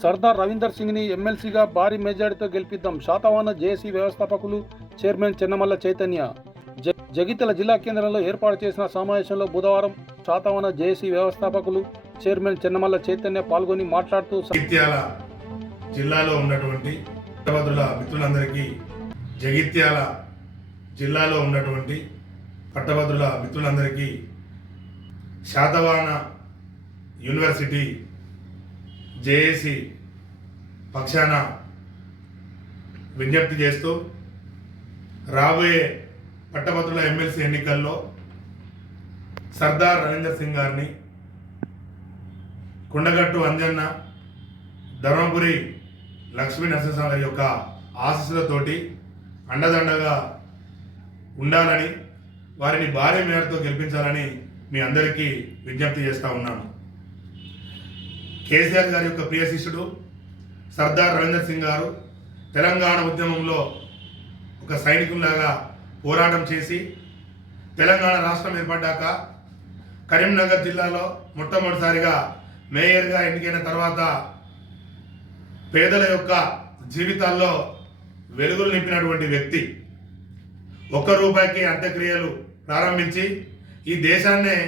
సర్దార్ రవీందర్ సింగ్ని ఎమ్మెల్సీగా భారీ మెజారిటీతో గెలిపిద్దాం. శాతవాహన జేఏసీ వ్యవస్థాపకులు చైర్మన్ చెన్నమల్ల చైతన్య. జగిత్యాల జిల్లా కేంద్రంలో ఏర్పాటు చేసిన సమావేశంలో బుధవారం శాతవాహన జేఏసీ వ్యవస్థాపకులు చైర్మన్ చెన్నమల్ల చైతన్య పాల్గొని మాట్లాడుతూ, జగిత్యాల జిల్లాలో ఉన్నటువంటి పట్టభద్రుల మిత్రులందరికీ, జగిత్యాల జిల్లాలో ఉన్నటువంటి పట్టభద్రుల మిత్రులందరికీ శాతవాహన యూనివర్సిటీ జేఏసీ పక్షాన విజ్ఞప్తి చేస్తూ, రాబోయే పట్టభద్రుల ఎమ్మెల్సీ ఎన్నికల్లో సర్దార్ రవీందర్ సింగ్ గారిని, కొండగట్టు అంజన్న, ధర్మపురి లక్ష్మీ నరసింహ గారి యొక్క ఆశీస్సులతోటి అండదండగా ఉండాలని, వారిని భారీ మేరతో గెలిపించాలని మీ అందరికీ విజ్ఞప్తి చేస్తూ ఉన్నాను. కేసీఆర్ గారి యొక్క ప్రియ శిష్యుడు సర్దార్ రవీందర్ సింగ్ గారు తెలంగాణ ఉద్యమంలో ఒక సైనికుల్లాగా పోరాటం చేసి తెలంగాణ రాష్ట్రం ఏర్పడ్డాక కరీంనగర్ జిల్లాలో మొట్టమొదటిసారిగా మేయర్గా ఎన్నికైన తర్వాత పేదల యొక్క జీవితాల్లో వెలుగులు నింపినటువంటి వ్యక్తి. ₹1 అంత్యక్రియలు ప్రారంభించి ఈ దేశాన్నే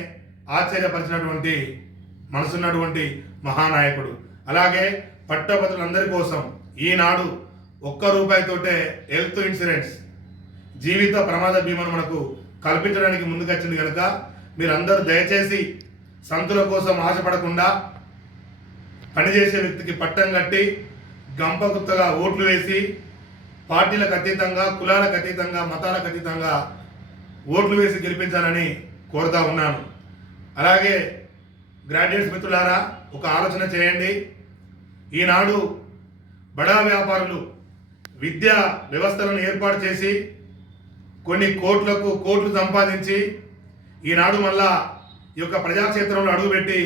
ఆశ్చర్యపరిచినటువంటి మనసున్నటువంటి మహానాయకుడు. అలాగే పట్టభద్రులందరి కోసం ఈనాడు ₹1 హెల్త్ ఇన్సూరెన్స్, జీవిత ప్రమాద బీమాను మనకు కల్పించడానికి ముందుకొచ్చింది కనుక మీరందరూ దయచేసి సంతుల కోసం ఆశపడకుండా పనిచేసే వ్యక్తికి పట్టం కట్టి గంపగుత్తగా ఓట్లు వేసి పార్టీలకు అతీతంగా, కులాలకు అతీతంగా, మతాలకు అతీతంగా ఓట్లు వేసి గెలిపించాలని కోరుతా ఉన్నాను. అలాగే గ్రాడ్యుయేట్స్ మిత్రులారా, ఒక ఆలోచన చేయండి. ఈనాడు బడా వ్యాపారులు విద్యా వ్యవస్థలను ఏర్పాటు చేసి కొన్ని కోట్లు సంపాదించి ఈనాడు మళ్ళా ఈ యొక్క ప్రజాక్షేత్రంలో అడుగుపెట్టి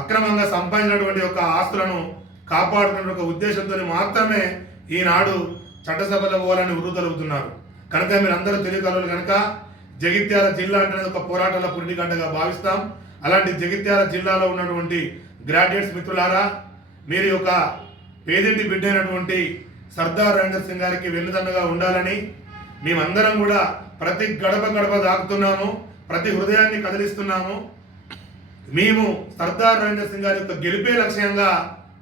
అక్రమంగా సంపాదించినటువంటి యొక్క ఆస్తులను కాపాడుకునే ఒక ఉద్దేశంతో మాత్రమే ఈనాడు చట్టసభలో పోవాలని ఉరుతలుగుతున్నారు. కనుక మీరందరూ తెలియగలరు. కనుక జగిత్యాల జిల్లా అంటే ఒక పోరాటాల పురిటిగడ్డగా భావిస్తాం. అలాంటి జగిత్యాల జిల్లాలో ఉన్నటువంటి గ్రాడ్యుయేట్స్ మిత్రులారా, మీరు యొక్క పేదింటి బిడ్డ అయినటువంటి సర్దార్ రవీందర్ సింగ్ గారికి వెన్నుదన్నుగా ఉండాలని మేమందరం కూడా ప్రతి గడప దాకుతున్నాము, ప్రతి హృదయాన్ని కదిలిస్తున్నాము. మేము సర్దార్ రవీందర్ సింగ్ గారి యొక్క గెలిపే లక్ష్యంగా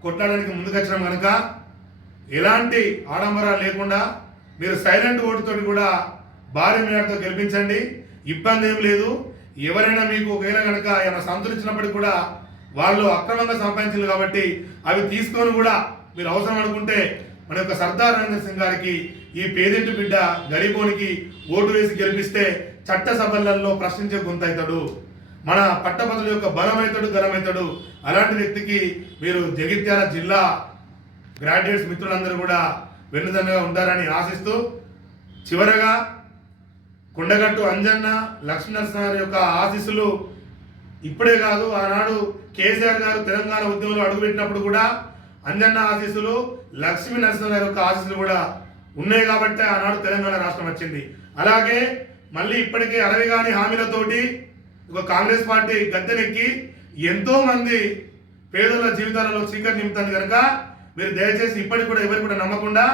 కొట్టడానికి ముందుకొచ్చినాం. కనుక ఎలాంటి ఆడంబరాలు లేకుండా మీరు సైలెంట్ ఓటుతోటి కూడా భారీ మేరతో గెలిపించండి. ఇబ్బంది ఏం లేదు. ఎవరైనా మీకు ఒకవేళ కనుక ఏమైనా సంతులించినప్పటికీ కూడా వాళ్ళు అక్రమంగా సంపాదించారు కాబట్టి అవి తీసుకొని కూడా మీరు అవసరం అనుకుంటే మన యొక్క సర్దార్ రవీందర్ సింగ్ గారికి, ఈ పేదింటి బిడ్డ గరీబోనికి ఓటు వేసి గెలిపిస్తే చట్టసభలలో ప్రశ్నించే గొంతవుతాడు. మన పట్టభద్రుల యొక్క బలమవుతాడు, గలమవుతాడు. అలాంటి వ్యక్తికి మీరు జగిత్యాల జిల్లా గ్రాడ్యుయేట్స్ మిత్రులందరూ కూడా వెన్నుదన్నుగా ఉంటారని ఆశిస్తూ, చివరగా కొండగట్టు అంజన్న, లక్ష్మీనరసింహ యొక్క ఆశీస్సులు ఇప్పుడే కాదు, ఆనాడు కేసీఆర్ గారు తెలంగాణ ఉద్యమంలో అడుగుపెట్టినప్పుడు కూడా అంజన్న ఆశీస్సులు, లక్ష్మీ నరసింహ యొక్క ఆశీస్సులు కూడా ఉన్నాయి కాబట్టి ఆనాడు తెలంగాణ రాష్ట్రం వచ్చింది. అలాగే మళ్ళీ ఇప్పటికే 60 కాని హామీలతోటి ఒక కాంగ్రెస్ పార్టీ గద్దెనెక్కి ఎంతో మంది పేదల జీవితాలలో చీకటి నింపుతుంది. కనుక మీరు దయచేసి ఇప్పటికి కూడా ఎవరికి కూడా నమ్మకుండా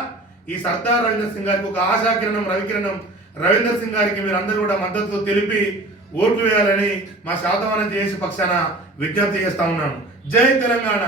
ఈ సర్దార్ రవీందర్ సింగ్ గారికి ఒక ఆశాకిరణం, రవికిరణం రవీందర్ సింగ్ గారికి మీరు అందరూ కూడా మద్దతు తెలిపి ఓట్లు వేయాలని మా శాతవాహన జేఏసీ పక్షాన విజ్ఞప్తి చేస్తా ఉన్నాను. జై తెలంగాణ.